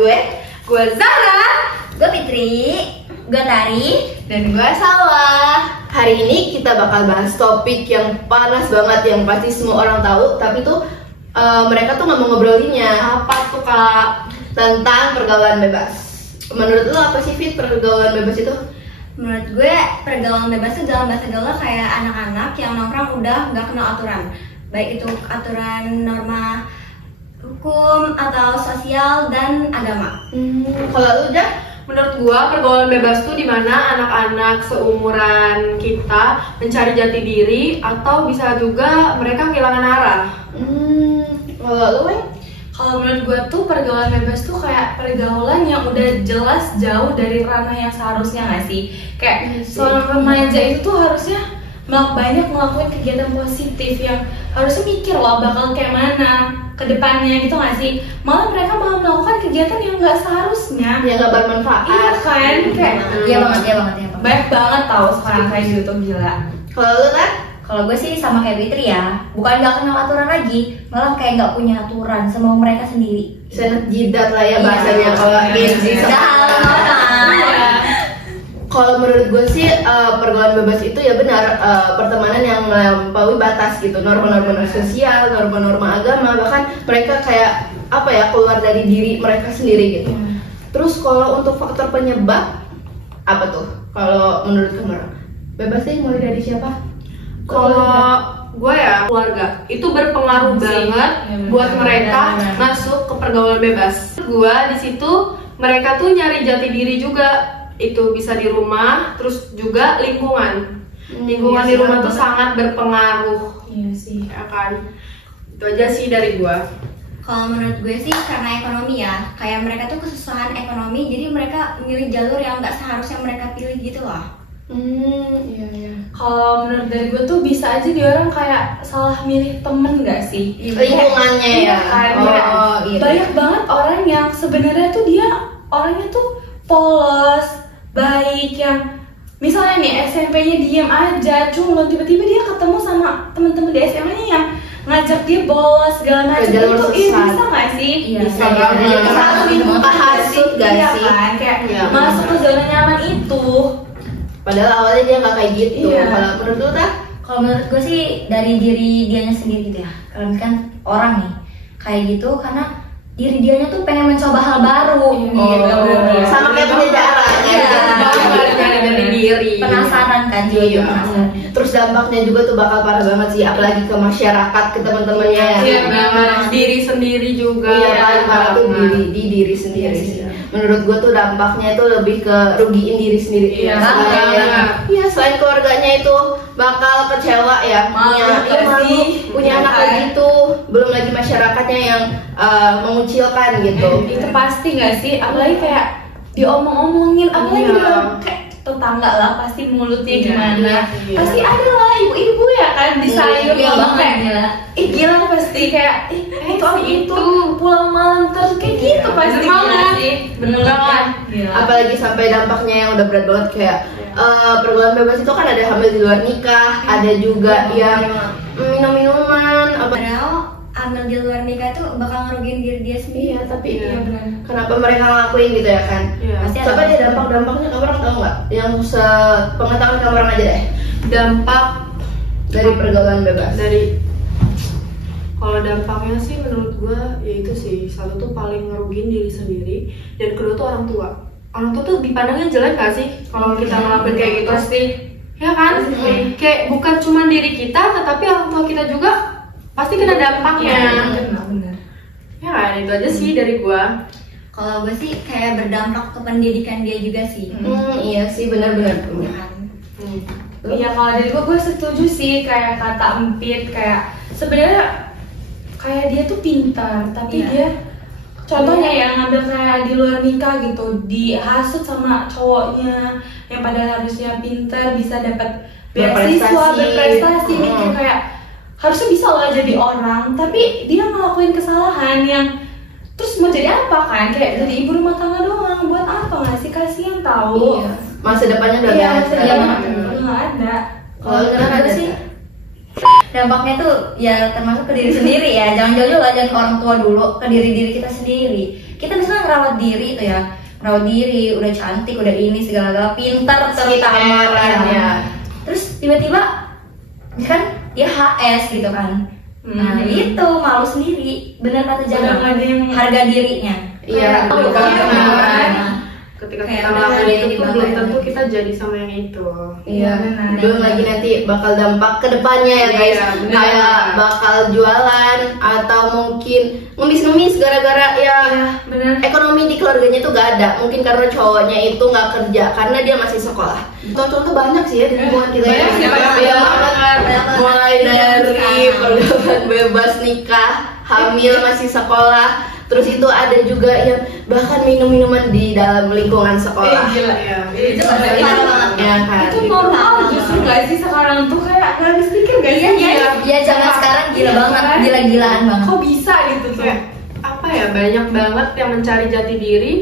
Gue Zara, gue Fitri, gue Tari, dan gue Salwa. Hari ini kita bakal bahas topik yang panas banget, yang pasti semua orang tahu, tapi tuh mereka tuh nggak mau ngobrolinnya. Apa tuh kak? Tentang pergaulan bebas. Menurut lo apa sih Fit pergaulan bebas itu? Menurut gue pergaulan bebas itu dalam bahasa gaulnya kayak anak-anak yang nongkrong udah nggak kenal aturan, baik itu aturan norma hukum atau sosial dan agama. Kalau lu udah? Menurut gua pergaulan bebas tuh dimana anak-anak seumuran kita mencari jati diri atau bisa juga mereka kehilangan arah. Kalau lu Kalau menurut gue tuh pergaulan bebas tuh kayak pergaulan yang udah jelas jauh dari ranah yang seharusnya nggak sih? Kayak seorang remaja itu tuh harusnya banyak ngelakuin kegiatan positif yang harusnya mikir loh bakal kayak mana ke depannya gitu nggak sih? Malah mereka malah melakukan kegiatan yang nggak seharusnya. yang nggak bermanfaat. Iya kan? Kayak Iya banget. banyak banget tahu sekarang kayak gitu tuh gila. Kalau lu kan? Kalau gue sih sama kayak Fitri ya, bukan nggak kenal aturan lagi, malah kayak nggak punya aturan, semau mereka sendiri. Senat jidat lah ya Iya. bahasanya kalau Gen Z. Kalau menurut gue sih pergaulan bebas itu ya benar pertemanan yang melampaui batas gitu, norma-norma sosial, norma-norma agama, bahkan mereka kayak apa ya keluar dari diri mereka sendiri gitu. Terus kalau untuk faktor penyebab apa tuh? Kalau menurut kamu bebas sih mulai dari siapa? Kalau gue ya keluarga itu berpengaruh banget buat mereka masuk ke pergaulan bebas. Gue di situ mereka tuh nyari jati diri juga. Itu bisa di rumah, terus juga lingkungan. Lingkungan di rumah tuh sangat berpengaruh. Iya sih. Ya kan? Itu aja sih dari gue. Kalau menurut gue sih karena ekonomi ya, kayak mereka tuh kesusahan ekonomi, jadi mereka milih jalur yang nggak seharusnya mereka pilih gitu loh. Iya. Kalau menurut dari gue tuh bisa aja dia orang kayak salah milih temen nggak sih? Lingkungannya ya. Kan, Iya. banyak banget orang yang sebenarnya tuh dia orangnya tuh polos, baik, yang misalnya nih SMP-nya diem aja, culun, tiba-tiba dia ketemu sama temen-temen di SMA-nya yang ngajak dia bolos segala macam. jalur Itu sesat. bisa nggak sih? Iya, Bisa iya, banget. iya. Kehasut gak Iya sih? kan, kayak Iya, masuk ke zona nyaman itu. Padahal awalnya dia nggak kayak gitu. Iya. Kalau menurut lu dah? Kalau menurut gue sih dari diri dianya sendiri gitu ya. Kalau misalkan orang nih kayak gitu karena diri dianya tuh pengen mencoba hal baru. Iya. Sama kayak penjara Iya. Dari diri. Penasaran kan dia juga penasaran. Terus dampaknya juga tuh bakal parah banget sih, apalagi ke masyarakat, ke teman-temannya. Iya banget. Diri sendiri juga. Iya, paling parah tuh di diri sendiri Iya sih. sih. Menurut gue tuh dampaknya itu lebih ke rugiin diri sendiri. Iya, Selain- Iya, selain keluarganya itu bakal kecewa ya, punya anak Iya, kayak gitu. Belum lagi masyarakatnya yang mengucilkan gitu. Itu pasti nggak sih? Apalagi kayak diomong-omongin, apalagi Iya. di dalam kayak tetangga lah pasti mulutnya Iya, gimana. iya. Pasti ada lah ibu-ibu ya kan di sayur Iya ngomong banget, kayak gila. gila pasti kayak itu orang itu pulang malam terus kayak gitu pasti Bener banget. gila sih. Bener banget. Gila. Apalagi sampai dampaknya yang udah berat banget kayak pergaulan bebas itu kan ada hamil di luar nikah, ada juga yang minum-minuman apa. Padahal ambil di luar nikah tuh bakal ngerugiin diri dia sendiri. Iya, tapi Iya. benar. kenapa mereka ngelakuin gitu ya kan? Iya. Pasti ada Coba deh dampak-dampaknya kamu orang tahu nggak? Yang sepengetahuan kamu orang aja deh Dampak dari pergaulan bebas. Kalau dampaknya sih menurut gua ya itu sih, satu tuh paling ngerugiin diri sendiri, dan kedua tuh orang tua. Orang tua tuh dipandangnya jelek gak sih kalau kita ngelakuin kayak gitu? Pasti. Ya kan? Kayak bukan cuma diri kita, tetapi orang tua kita juga pasti kena dampaknya. Benar. Ya kan? Itu aja sih dari gua. Kalau gue sih kayak berdampak ke pendidikan dia juga sih. Iya sih benar-benar. Iya kalau dari gue setuju sih kayak kata Empit, kayak sebenarnya kayak dia tuh pintar tapi Iya. dia contohnya yang ngambil kayak di luar nikah gitu, dihasut sama cowoknya yang pada harusnya pintar bisa dapat beasiswa, berprestasi gitu, kayak harusnya bisa lah jadi orang tapi dia ngelakuin kesalahan yang terus mau jadi apa kan, kayak jadi ibu rumah tangga doang, buat apa nggak sih, kasihan tahu. Iya. Masa depannya udah Iya, nggak masa ada. depan nggak ada. Kalau Menurut sekarang gue ada sih nggak? dampaknya tuh ya termasuk ke diri sendiri ya. Jangan jauh-jauh lah, jangan ke orang tua dulu, ke diri kita sendiri. Kita misalnya ngerawat diri itu ya, ngerawat diri, udah cantik, udah ini segala-gala, pintar terutama ya. Terus tiba-tiba kan dia HS gitu kan. Nah itu malu sendiri, bener kata Jana, harga dirinya. Iya, ketika Kayak kita ngelakuin benar, itu jadi tuh bapak belum ya. tentu kita jadi sama yang itu. Iya, benar. belum lagi nanti bakal dampak ke depannya ya guys. Iya, benar. Kayak bakal jualan atau mungkin ngemis-ngemis gara-gara ya benar. ekonomi di keluarganya tuh gak ada. Mungkin karena cowoknya itu nggak kerja karena dia masih sekolah. Contoh-contoh banyak sih ya di lingkungan kita. Banyak sih, banyak banget. Mulai dari pergaulan bebas, nikah, hamil, masih sekolah. Terus itu ada juga yang bahkan minum-minuman di dalam lingkungan sekolah. Gila ya. Itu Itu ya kan. Itu normal justru nggak sih sekarang tuh, kayak nggak habis pikir gak sih? Iya, zaman sekarang gila banget, gila-gilaan banget. Kok bisa gitu tuh? Kayak apa ya, banyak banget yang mencari jati diri,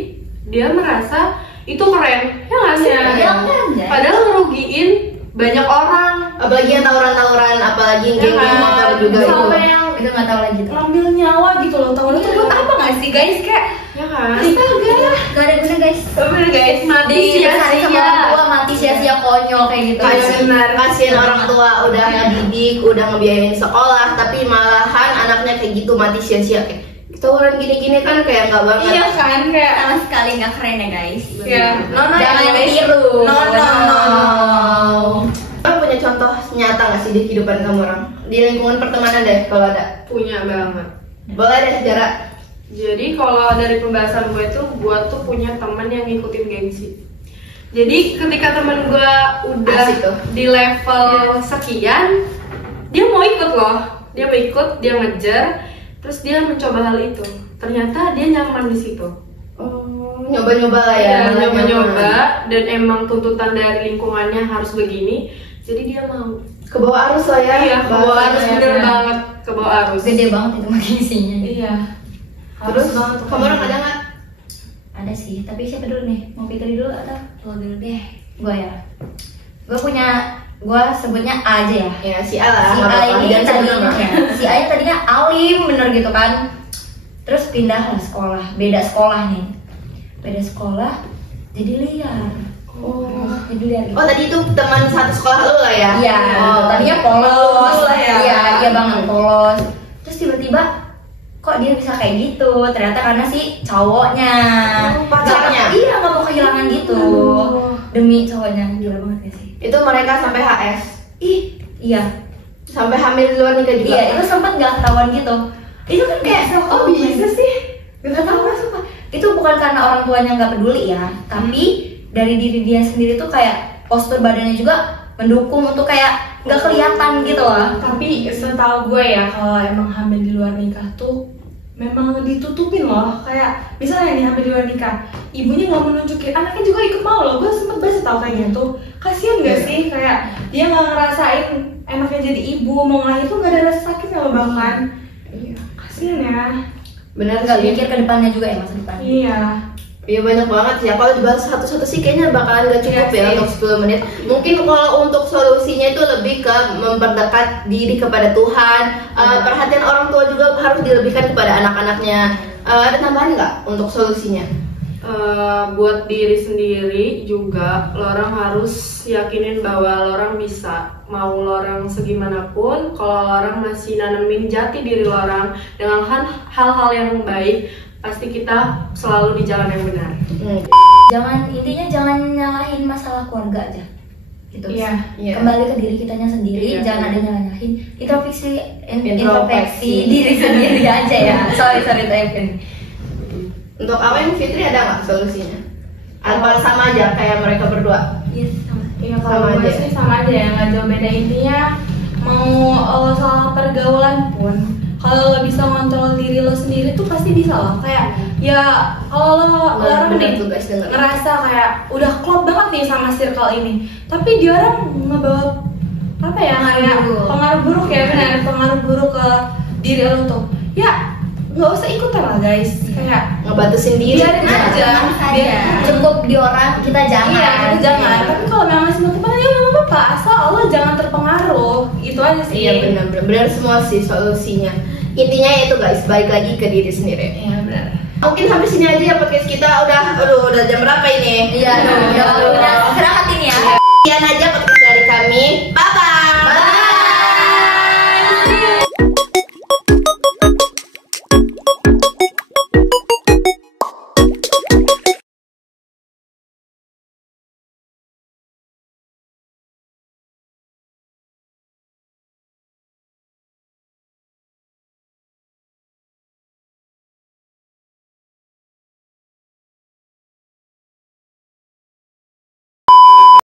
dia merasa itu keren, ya nggak sih? Iya, keren, ya. Padahal ngerugiin banyak orang. Apalagi yang tawuran-tawuran, apalagi yang Ya geng-geng kan? motor juga itu. Sampai yang Itu nggak tahu lagi tuh. ngambil nyawa gitu loh, tau itu buat apa nggak sih guys? Kayak Ya kan? astaga. Gak ada guna guys. Bener guys, mati Dicari sama orang sia-sia. tua mati sia-sia konyol kayak gitu. Kasian orang tua udah ngedidik, udah ngebiayain sekolah, tapi malahan anaknya kayak gitu mati sia-sia. Tawuran gini-gini kan kayak nggak banget. Iya kan, kayak Sama sekali nggak keren ya guys. ya nono Jangan ya guys. tiru. No. Kamu punya contoh nyata nggak sih di kehidupan kamu orang? Di lingkungan pertemanan deh kalau ada. Punya banget. Boleh deh sejarah. Jadi kalau dari pembahasan gue tuh punya teman yang ngikutin gengsi. Jadi ketika teman gue udah Asik tuh. di level sekian, dia mau ikut loh. Dia mau ikut, dia ngejar, terus dia mencoba hal itu. Ternyata dia nyaman di situ. Oh, nyoba-nyoba lah ya. Ya, malah nyoba-nyoba nyaman. dan emang tuntutan dari lingkungannya harus begini. Jadi dia mau. Ke bawah arus lah ya. Iya, ke bawah arus, bahasanya. bener banget ke bawah arus. Gede banget itu makin isinya. Iya. Terus Harus banget tuh. kamu orang ada nggak? Ada sih, tapi siapa dulu nih? Mau Fitri dulu atau? Lo dulu deh. Gue ya. Gue punya, gue sebutnya A aja ya. Ya si A lah. Si nggak A apa-apa. ini Jangan sebut tadinya, nama. si A nya tadinya alim bener gitu kan. Terus pindah lah sekolah, beda sekolah nih. Beda sekolah, jadi liar. Jadi liar gitu. Oh tadi itu teman satu sekolah lu lah ya? Iya, Oh, tadinya polos Polos lah ya. Iya, iya banget polos. Terus tiba-tiba kok dia bisa kayak gitu? Ternyata karena si cowoknya. Oh, pacarnya? Iya, nggak mau kehilangan gitu. Demi cowoknya, gila banget gak sih? Itu mereka sampai HS. Ih, iya. Sampai hamil di luar nikah juga. Iya, itu sempat nggak ketahuan gitu. Itu kan kayak Oh bisa sih? Gak tahu sumpah. Itu bukan karena orang tuanya nggak peduli ya, tapi dari diri dia sendiri tuh kayak postur badannya juga mendukung untuk kayak nggak kelihatan gitu loh. Tapi setahu gue ya, kalau emang hamil di luar nikah tuh memang ditutupin loh. Kayak misalnya nih hamil di luar nikah, ibunya nggak menunjukin, anaknya juga ikut mau loh. Gue sempet baca tau kayak gitu. Kasian gak sih, kayak dia nggak ngerasain enaknya jadi ibu, mau ngelahir tuh nggak ada rasa sakitnya loh bahkan. Iya. Kasian ya. Bener Nggak sih. mikir ke depannya juga ya masa depan. Iya. Iya banyak banget sih ya. Kalau dibahas satu-satu sih kayaknya bakalan gak cukup Iya ya sih. untuk 10 menit. Mungkin kalau untuk solusinya itu lebih ke memperdekat diri kepada Tuhan. Perhatian orang tua juga harus dilebihkan kepada anak-anaknya. Ada tambahan nggak untuk solusinya? Buat diri sendiri juga lorang harus yakinin bahwa lorang bisa, mau lorang segimanapun, kalau lorang masih nanemin jati diri lorang dengan hal-hal yang baik, pasti kita selalu di jalan yang benar. Intinya jangan nyalahin masalah keluarga aja. Gitu. Iya. Iya. Kembali ke diri kitanya sendiri, Iya. jangan ada nyalahin. Introspeksi Introspeksi. diri sendiri aja ya. Sorry Tevin. Untuk Awen, Fitri ada nggak solusinya? Apa sama aja kayak mereka berdua? Yes, sama. Iya Sama kalau gue aja. sih sama aja ya, nggak jauh beda. Intinya mau soal pergaulan pun, kalau lo bisa ngontrol diri lo sendiri tuh pasti bisa loh. Kayak ya kalau lo orang Bener nih tuh guys, denger. ngerasa kayak udah klop banget nih sama circle ini, tapi dia orang ngebawa apa ya, kayak pengaruh buruk ya, benar, pengaruh buruk ke diri lo tuh. Ya nggak usah ikutan lah guys, kayak Ngebatasin diri. biarin aja. Cukup di orang kita jangan. Iya, kita jangan. Tapi kalau memang masih mau teman, ya nggak apa-apa. Asal Allah jangan terpengaruh. Itu aja sih. Iya benar semua sih solusinya. Intinya itu guys, balik lagi ke diri sendiri. Iya benar. Mungkin sampai sini aja ya podcast kita. Udah jam berapa ini? Iya, udah istirahat ini ya. Sekian aja podcast